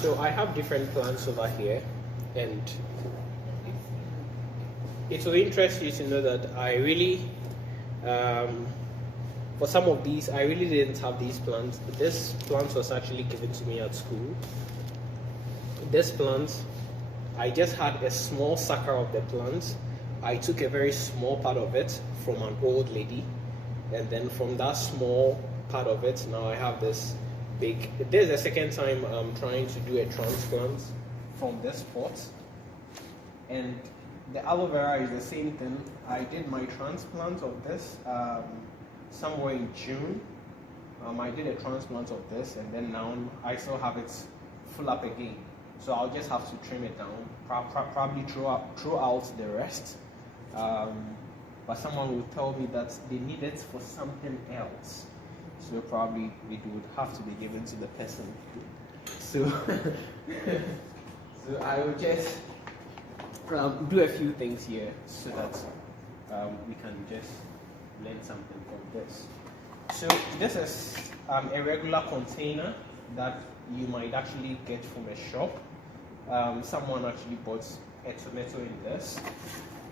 So I have different plants over here, and it will interest you to know that I really, for some of these, I really didn't have these plants. This plant was actually given to me at school. This plant, I just had a small sucker of the plant. I took a very small part of it from an old lady, and then from that small part of it, now I have this big. This is the second time I'm trying to do a transplant from this pot, and the aloe vera is the same thing. I did my transplant of this somewhere in June. I did a transplant of this, and then now I still have it full up again. So I'll just have to trim it down, probably throw out the rest. But someone will tell me that they need it for something else. So probably it would have to be given to the person. So, so I will just do a few things here so that we can just learn something from this. So this is a regular container that you might actually get from a shop. Someone actually bought a tomato in this,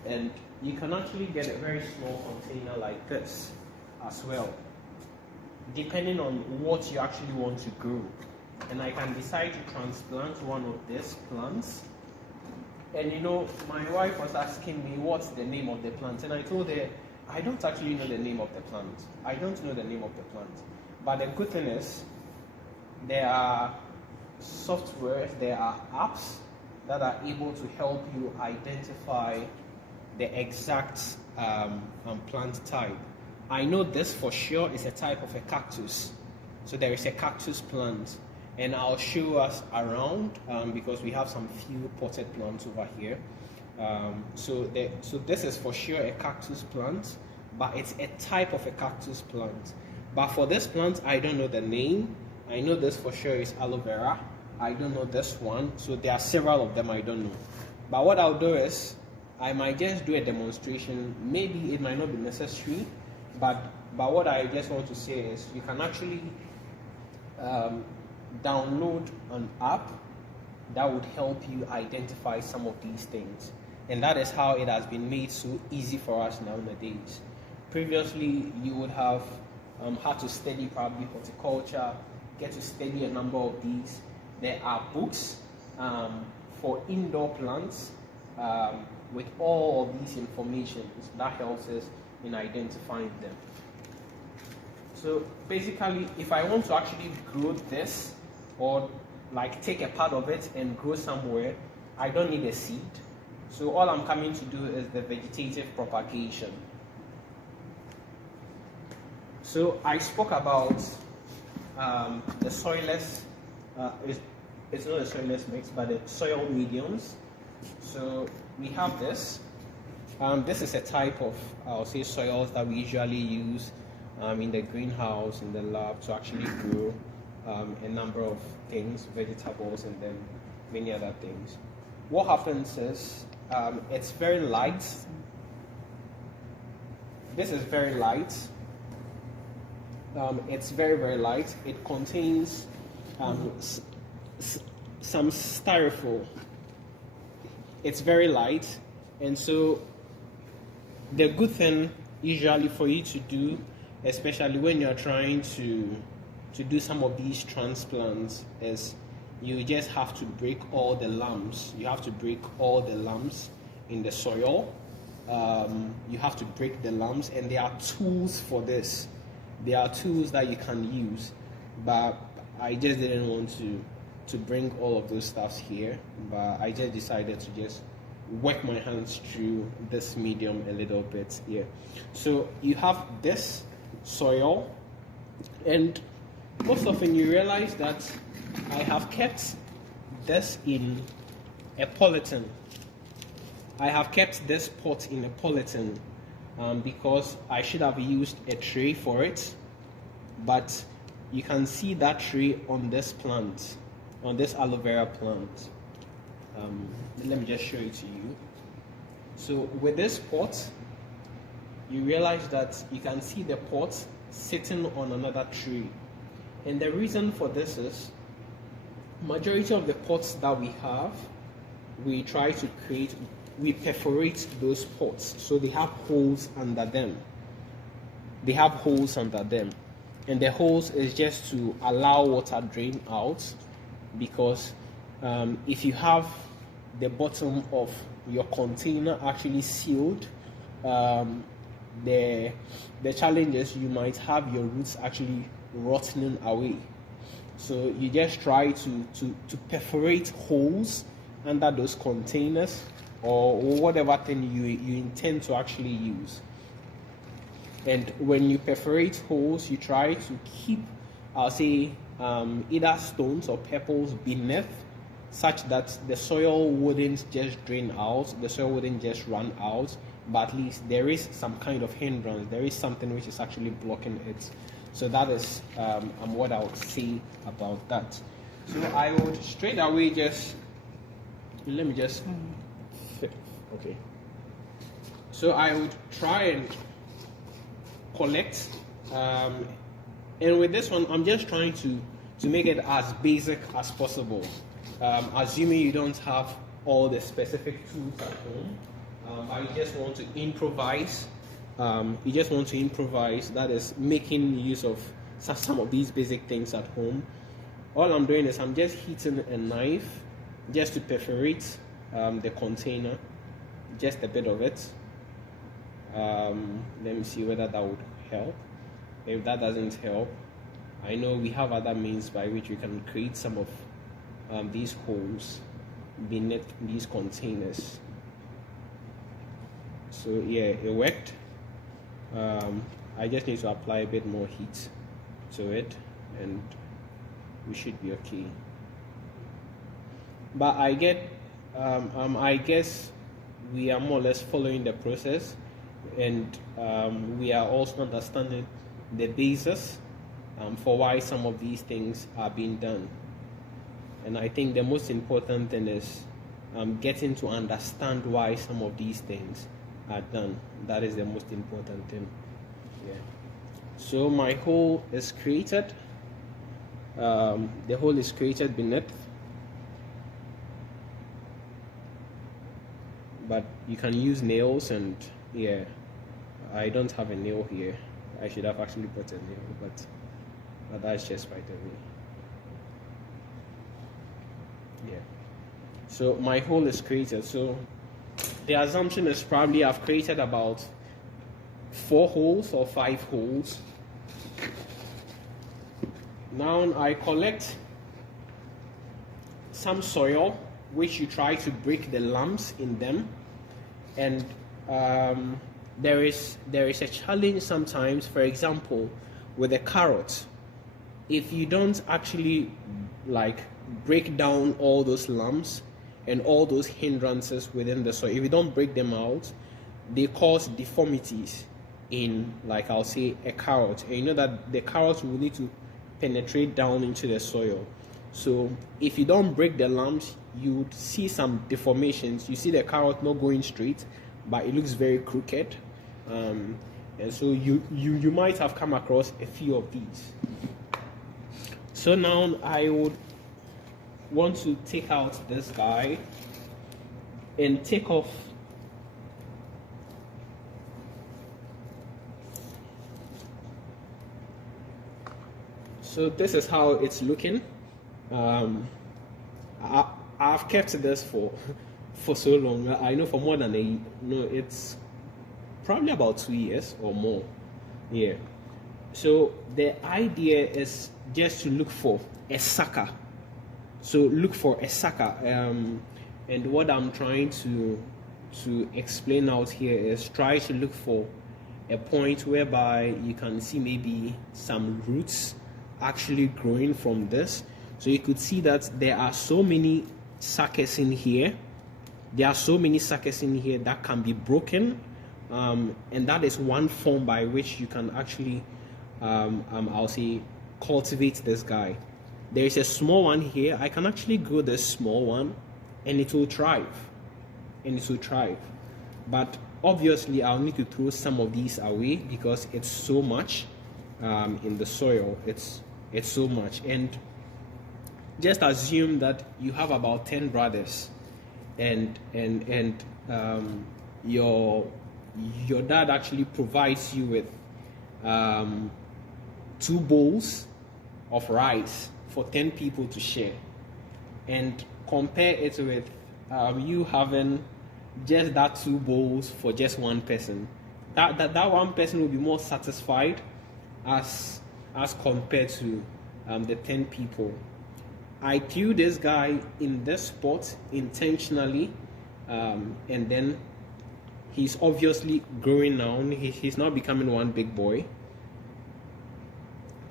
and you can actually get a very small container like this as well, depending on what you actually want to grow. And I can decide to transplant one of these plants. And you know, my wife was asking me what's the name of the plant, and I told her I don't actually know the name of the plant. I don't know the name of the plant. But the good thing is, there are software, there are apps that are able to help you identify the exact plant type. I know this for sure is a type of a cactus. So there is a cactus plant, and I'll show us around because we have some few potted plants over here. So this is for sure a cactus plant, but it's a type of a cactus plant. But for this plant, I don't know the name. I know this for sure is aloe vera. I don't know this one. So there are several of them I don't know. But what I'll do is, I might just do a demonstration. Maybe it might not be necessary, but what I just want to say is you can actually download an app that would help you identify some of these things. And that is how it has been made so easy for us nowadays. Previously, you would have had to study probably horticulture, get to study a number of these. There are books for indoor plants with all of these information that helps us in identifying them. So basically, if I want to actually grow this, or like take a part of it and grow somewhere, I don't need a seed. So all I'm coming to do is the vegetative propagation. So I spoke about the soilless, it's not a soilless mix, but the soil mediums. So we have this. This is a type of, I'll say, soils that we usually use in the greenhouse, in the lab, to actually grow a number of things, vegetables, and then many other things. What happens is, it's very light. This is very light. It's very, very light. It contains some styrofoam. It's very light, and so the good thing usually for you to do, especially when you're trying to do some of these transplants, is you just have to break all the lumps. You have to break all the lumps in the soil. You have to break the lumps, and there are tools for this. There are tools that you can use, but I just didn't want to bring all of those stuffs here, but I just decided to just work my hands through this medium a little bit here. So you have this soil, and most often you realize that I have kept this in a polythene. I have kept this pot in a polythene because I should have used a tray for it, but you can see that tray on this plant, on this aloe vera plant. Let me just show it to you. So with this pot, you realize that you can see the pot sitting on another tray. And the reason for this is, majority of the pots that we have, we try to create, we perforate those pots so they have holes under them. They have holes under them, and the holes is just to allow water drain out, because if you have the bottom of your container actually sealed, the challenge is you might have your roots actually rotting away. So you just try to perforate holes under those containers, or whatever thing you intend to actually use. And when you perforate holes, you try to keep, I'll say, either stones or pebbles beneath, such that the soil wouldn't just drain out, the soil wouldn't just run out, but at least there is some kind of hindrance, there is something which is actually blocking it. So that is what I would say about that. So I would straight away just, let me just, okay. So I would try and collect, and with this one, I'm just trying to make it as basic as possible. Assuming you don't have all the specific tools at home, but you just want to improvise. That is making use of some of these basic things at home. All I'm doing is I'm just heating a knife just to perforate the container, just a bit of it. Let me see whether that would help. If that doesn't help, I know we have other means by which we can create some of these holes beneath these containers. So yeah, it worked. I just need to apply a bit more heat to it, and we should be okay. But I guess we are more or less following the process, and we are also understanding the basis for why some of these things are being done. And I think the most important thing is getting to understand why some of these things are done. That is the most important thing. Yeah. So my hole is created. The hole is created beneath, but you can use nails, and yeah, I don't have a nail here. I should have actually put a nail, but that's just right away. Yeah. So my hole is created. So the assumption is probably I've created about 4 holes or 5 holes. Now I collect some soil, which you try to break the lumps in them, and there is a challenge sometimes. For example, with a carrot, if you don't actually break down all those lumps and all those hindrances within the soil, if you don't break them out, they cause deformities in, I'll say, a carrot. And you know that the carrot will need to penetrate down into the soil. So if you don't break the lumps, you would see some deformations. You see the carrot not going straight, but it looks very crooked. And so you might have come across a few of these. So now I would want to take out this guy and take off so this is how it's looking. I've kept this for so long. I know for more than it's probably about 2 years or more. Yeah. So the idea is just to look for a sucker. So look for a sucker. And what I'm trying to explain out here is try to look for a point whereby you can see maybe some roots actually growing from this. So you could see that there are so many suckers in here. There are so many suckers in here that can be broken. And that is one form by which you can actually, I'll say, cultivate this guy. There is a small one here. I can actually grow this small one, and it will thrive. But obviously, I'll need to throw some of these away because it's so much in the soil. It's so much, and just assume that you have about 10 brothers, and your dad actually provides you with 2 bowls of rice for 10 people to share, and compare it with you having just that 2 bowls for just one person. That one person will be more satisfied as compared to the 10 people. I threw this guy in this spot intentionally, and then he's obviously growing now. He's now becoming one big boy.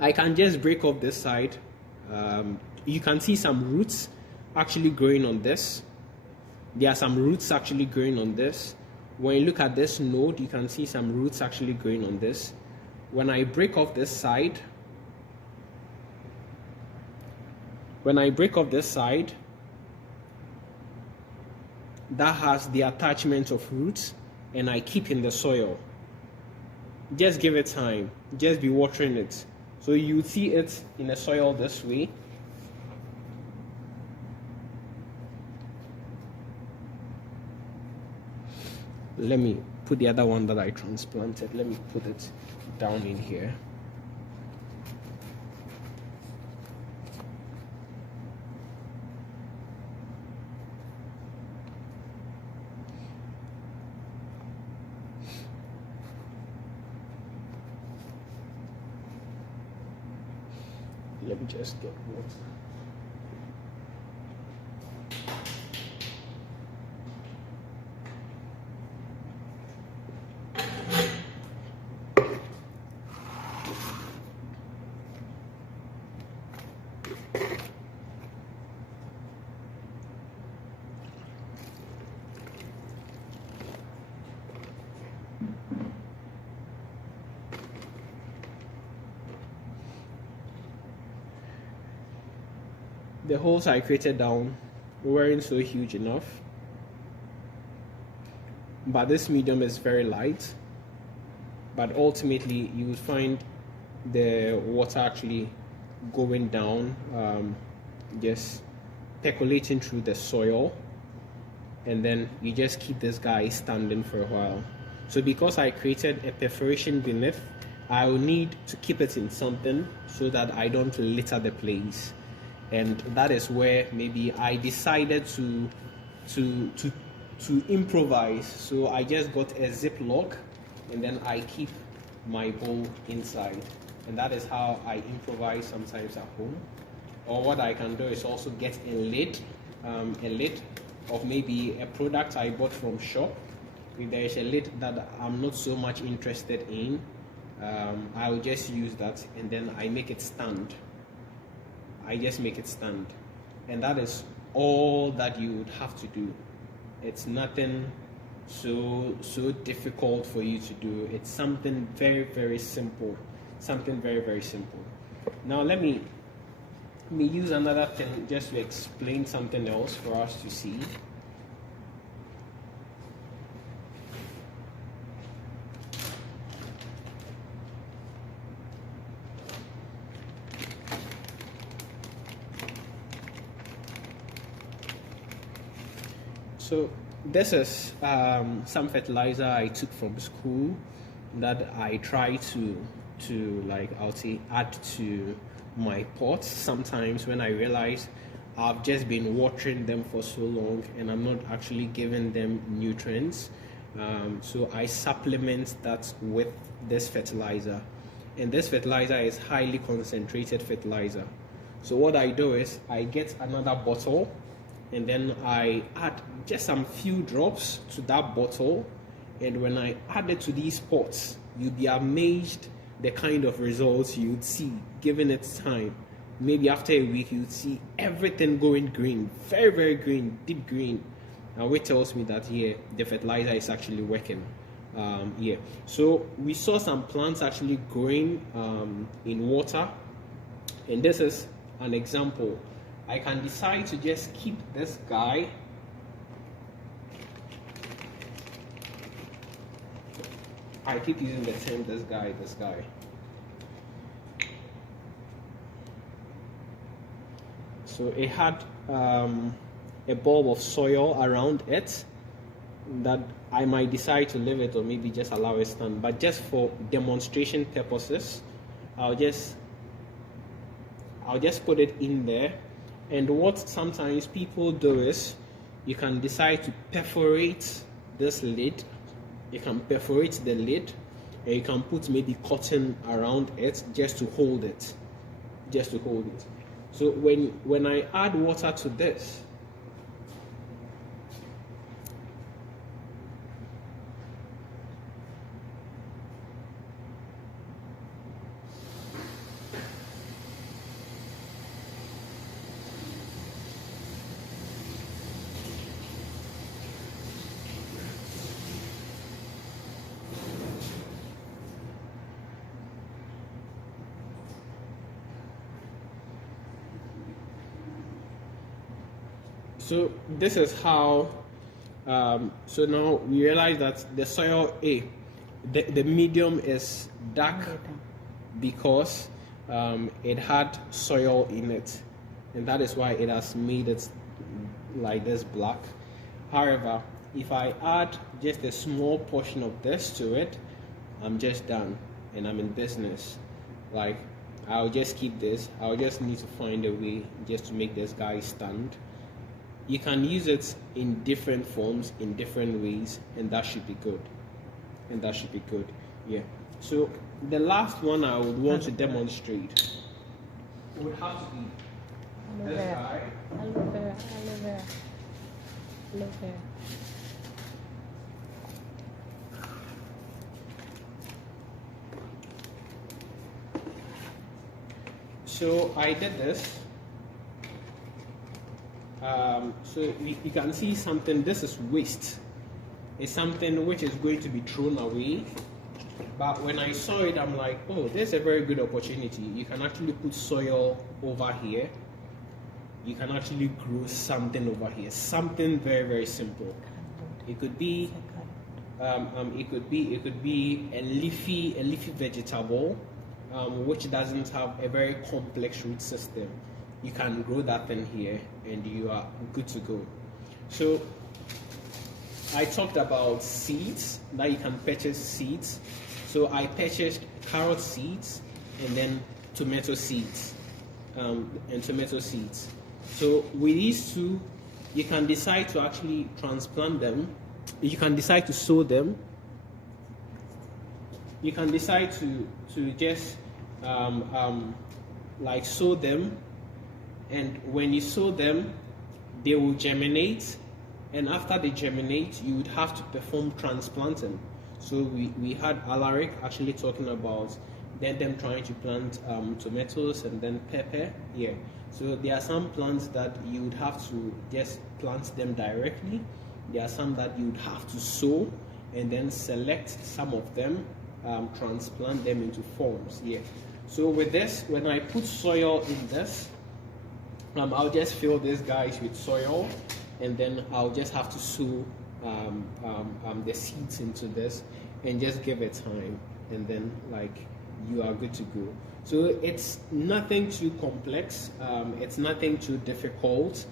I can just break off this side. You can see some roots actually growing on this. There are some roots actually growing on this. When you look at this node, you can see some roots actually growing on this. When I break off this side, that has the attachment of roots, and I keep in the soil. Just give it time. Just be watering it. So you see it in the soil this way. Let me put the other one that I transplanted. Let me put it down in here. Let me just get water. The holes I created down weren't so huge enough, but this medium is very light. But ultimately you will find the water actually going down, just percolating through the soil, and then you just keep this guy standing for a while. So because I created a perforation beneath, I will need to keep it in something so that I don't litter the place. And that is where maybe I decided to improvise. So I just got a Ziploc, and then I keep my bowl inside, and that is how I improvise sometimes at home. Or what I can do is also get a lid of maybe a product I bought from shop. If there is a lid that I'm not so much interested in, I'll just use that, and then I make it stand. I just make it stand, and that is all that you would have to do. It's nothing so difficult for you to do. It's something very, very simple. Something very, very simple. Now let me use another thing just to explain something else for us to see. So this is some fertilizer I took from school that I try to like, I'll say, add to my pots sometimes when I realize I've just been watering them for so long and I'm not actually giving them nutrients. So I supplement that with this fertilizer, and this fertilizer is highly concentrated fertilizer. So what I do is I get another bottle, and then I add just some few drops to that bottle, and when I add it to these pots, you'd be amazed the kind of results you'd see given its time. Maybe after a week you'd see everything going green, very, very green, deep green, which tells me that the fertilizer is actually working. So we saw some plants actually growing in water, and this is an example. I can decide to just keep this guy. I keep using the term this guy. So it had a bulb of soil around it that I might decide to leave it or maybe just allow it stand. But just for demonstration purposes, I'll just put it in there. And what sometimes people do is you can decide to perforate this lid. You can perforate the lid, and you can put maybe cotton around it just to hold it. So when I add water to this, so this is how, so now we realize that the soil A, the medium is dark because it had soil in it, and that is why it has made it like this black. However, if I add just a small portion of this to it, I'm just done and I'm in business. Like, I'll just keep this. I'll just need to find a way just to make this guy stand. You can use it in different forms, in different ways, and that should be good. Yeah. So the last one I would want to demonstrate would have to be this guy. Aloe vera. So I did this. So you can see something. This is waste. It's something which is going to be thrown away. But when I saw it, I'm like, oh, there's a very good opportunity. You can actually put soil over here. You can actually grow something over here. Something very, very simple. It could be, it could be a leafy vegetable, which doesn't have a very complex root system. You can grow that thing here, and you are good to go. So I talked about seeds, that you can purchase seeds. So I purchased carrot seeds and then tomato seeds, So with these two, you can decide to actually transplant them. You can decide to sow them. You can decide to just like sow them, and when you sow them, they will germinate. And after they germinate, you would have to perform transplanting. So we had Alaric actually talking about them trying to plant tomatoes and then pepper. Yeah. So there are some plants that you would have to just plant them directly. There are some that you would have to sow and then select some of them, transplant them into forms. Yeah. So with this, when I put soil in this, I'll just fill these guys with soil, and then I'll just have to sow the seeds into this and just give it time, and then like you are good to go. So it's nothing too complex, it's nothing too difficult,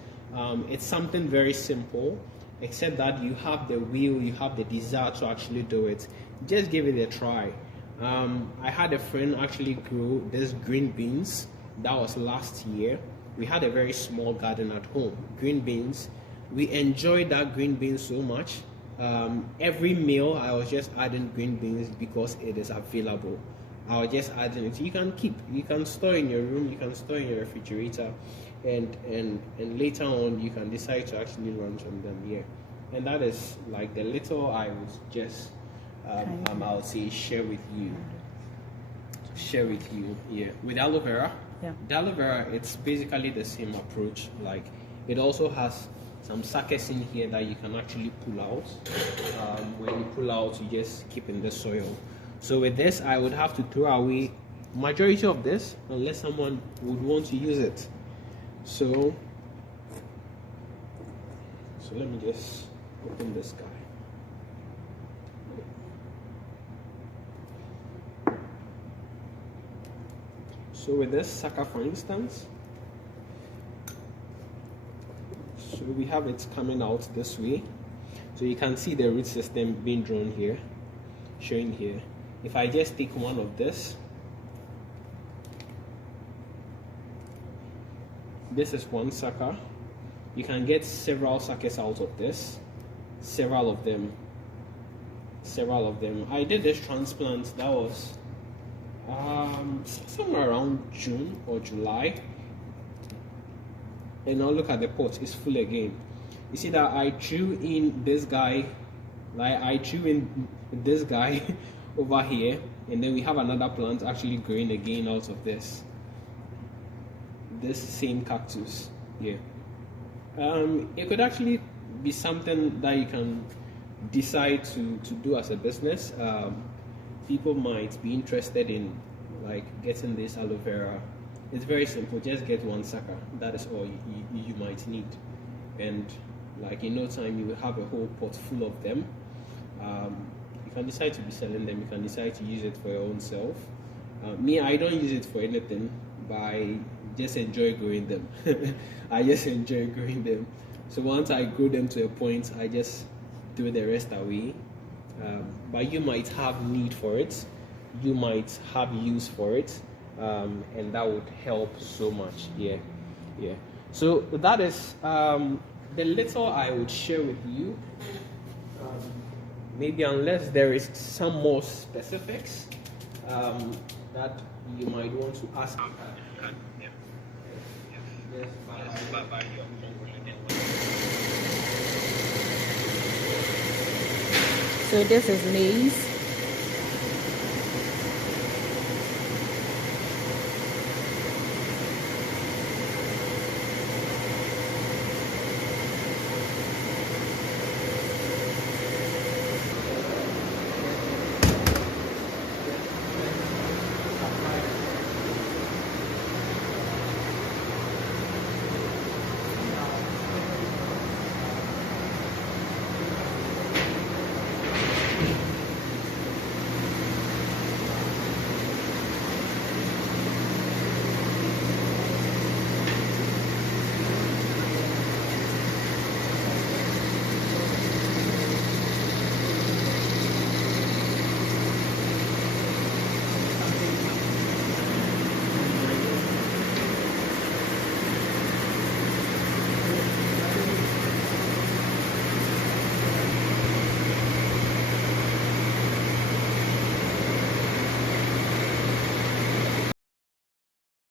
it's something very simple, except that you have the will, you have the desire to actually do it. Just give it a try. I had a friend actually grow this green beans. That was last year. We had a very small garden at home, green beans. We enjoyed that green beans so much. Every meal I was just adding green beans because it is available. I was just adding it. You can store in your room, you can store in your refrigerator, and later on you can decide to actually lunch on them. Yeah, and that is like the little I would just I'll say share with you. Yeah, with aloe vera. Yeah. The aloe vera, it's basically the same approach. Like, it also has some suckers in here that you can actually pull out. When you pull out, you just keep in the soil. So with this, I would have to throw away majority of this unless someone would want to use it. So let me just open this guy. So with this sucker, for instance, So we have it coming out this way. So you can see the root system being drawn here, showing here. If I just take one of this is one sucker. You can get several suckers out of this, several of them. I did this transplant, that was somewhere around June or July, and now look at the pot, it's full again. You see that I drew in this guy, over here, and then we have another plant actually growing again out of this same cactus here. It could actually be something that you can decide to do as a business. People might be interested in like getting this aloe vera. It's very simple, just get one sucker, that is all you might need, and like in no time you will have a whole pot full of them. You can decide to be selling them, you can decide to use it for your own self. Me, I don't use it for anything, but I just enjoy growing them. I just enjoy growing them. So once I grow them to a point, I just throw the rest away. But you might have need for it, you might have use for it, and that would help so much. Yeah. So that is the little I would share with you. Maybe unless there is some more specifics that you might want to ask. So this is maize.